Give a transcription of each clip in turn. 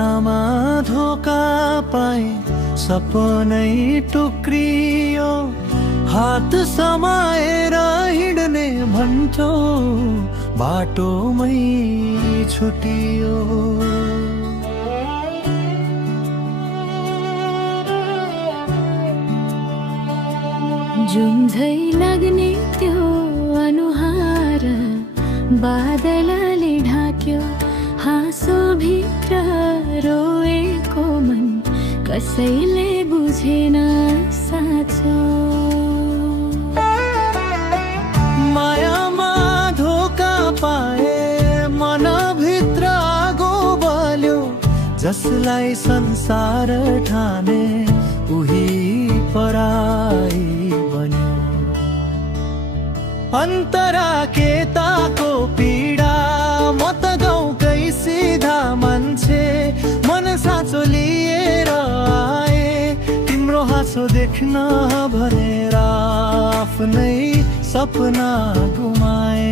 मायामा धोका पाए सपनै टुक्रियो हात समाएर हिँड्ने भन्थ्यो बाटोमै छुटियो जुम्झै लाग्ने त्यो अनुहार बादलले ढाक्यो हाँसो भित्र रोएको मन कसैले बुझेन साँचो मायामा धोका पाए मनभित्र आगो बल्यो जसलाई संसार ठाने उही पराई बन्यो अन्तरा केताको पीडा म त गाउँकै सिधा मान्छे मन साँचो लिएर आए तिम्रो हाँसो देख्न भनेर आफ्नै सपना गुमाए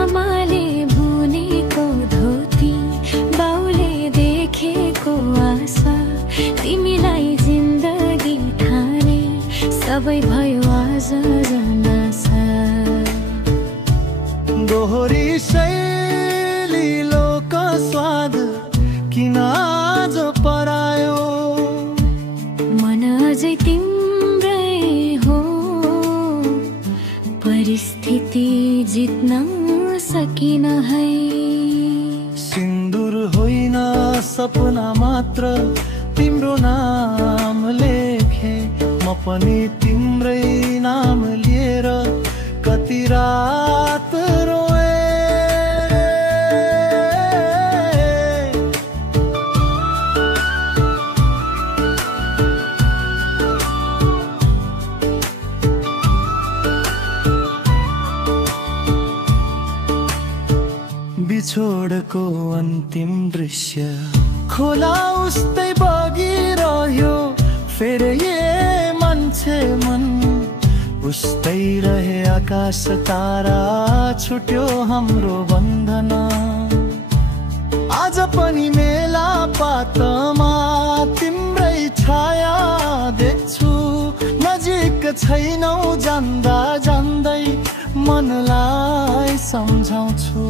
आमाले बुनेको धोती बाउले देखेको आशा तिमीलाई जिन्दगी ठाने सबै भयो आज जनासा दोहोरी शैली लोक स्वाद किन आज परायो मन अझै तिम्रै हो परिस्थिति जित्न सकिन है सिन्दुर होइन सपना मात्र तिम्रो नाम लेखे म पनि तिम्रै नाम लिएर कति रात रोए बिछोडको अन्तिम दृश्य खोला उस्तै बगिरह्यो फेरि मान्छे मन उस्तै रहे आकाश तारा छुट्यो हाम्रो बन्धन आज पनि मेला पातमा तिम्रै छाया देख्छु नजिक छैनौ जान्दा जान्दै मनलाई सम्झाउँछु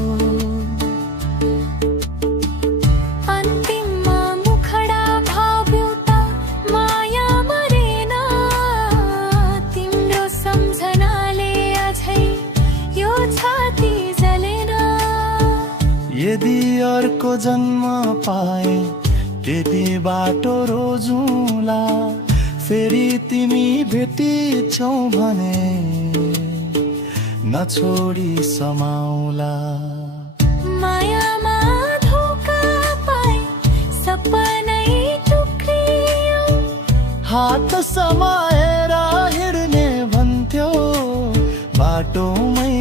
यदि अर्को जन्म पाए त्यति बाटो रोजुला फेरि तिमी भेटिछौ भने नछोडी समाउला मायामा धोका पाए सपनै टुक्रियो हात समाएर हिँड्ने भन्थ्यो बाटोमै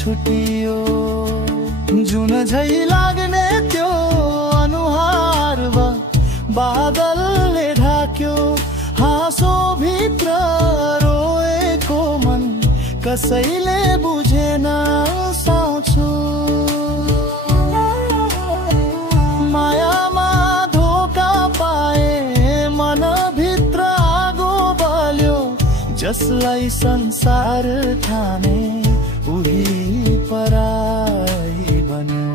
छुटियो जुन झै लाग्ने त्यो अनुहार बादलले ढाक्यो हाँसो भित्र रोएको मन कसैले बुझेन साँचो मायामा धोका पाए मनभित्र आगो बल्यो जसलाई संसार ठाने उही पराई बन्यो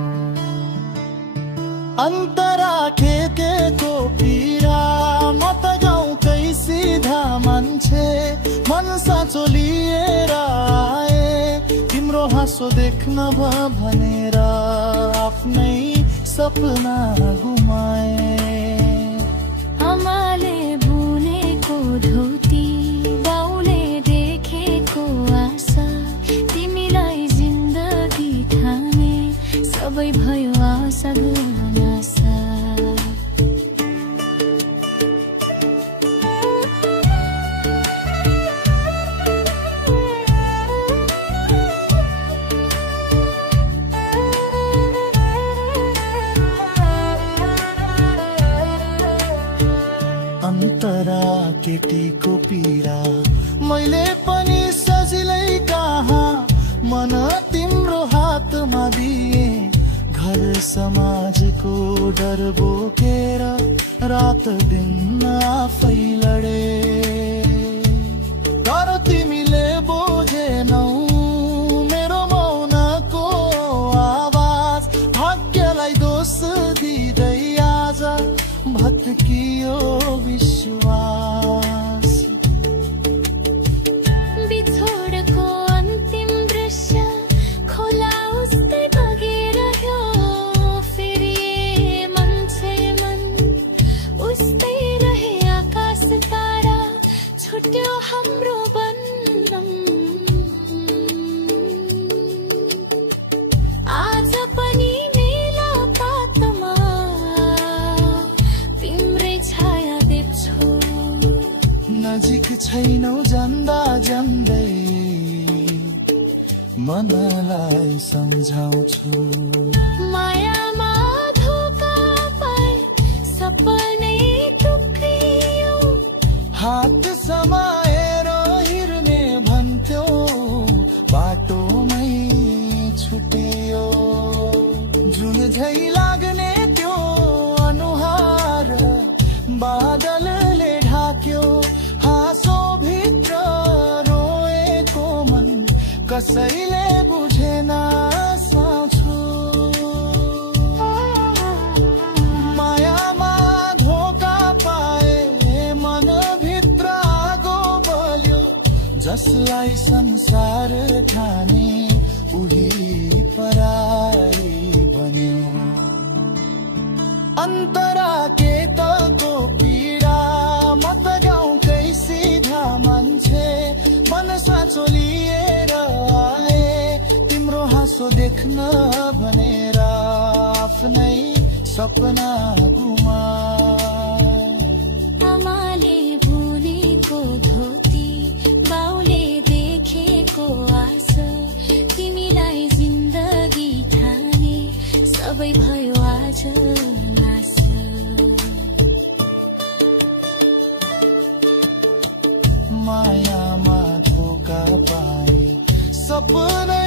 अन्तरा खेकेको पीडा म त गाउँकै सिधा मान्छे मन साँचो लिएर आए तिम्रो हाँसो देख्न भनेर आफ्नै सपना गुमाए आमाले बुनेको धोती बाउले देखेको आशा तिमीलाई जिन्दगी ठाने सबै भयो आशा गुनासा अन्तरा केटीको पीडा मैले पनि सजिलै कहाँ मन तिम्रो हातमा दिए घर समाज साँझको डर बोकेर रात दिन आफै लडे, तर तिमीले बुझेनौ मेरो मौनको आवाज। भाग्यलाई दोष दिँदै आज भत्कियो विश्वास। बिछोडको अन्तिम दृश्य खोला उस्तै बगिरह्यो, फेरि मान्छे मन उस्तै रहे आकाश तारा, छुट्यो हाम्रो बन्धन। आज पनि मेला पातमा तिम्रै छाया देख्छु, नजिक छैनौ जान्दा जान्दै मनलाई सम्झाउँछु। मायामा धोका पाए सपनै टुक्रियो, हात समाएर हिँड्ने भन्थ्यो बाटोमै छुटियो। जुन झै लाग्ने त्यो अनुहार बादलले ढाक्यो, हाँसो भित्र रोएको मन कसैले बुझेन साँचो। मायामा धोका पाए मनभित्र आगो बल्यो, जसलाई संसार ठाने उही पराई बन्यो। अन्तरा केतको पीडा म त गाउँकै सिधा मान्छे, मन साँचो लिएर आए तिम्रो हाँसो देख्न भनेर आफ्नै सपना गुमाए। आमाले बुनेको धोती, बाउले देखेको आशा, तिमीलाई जिन्दगी ठाने सबै भयो आज नाश। मायामा धोका पाए सपना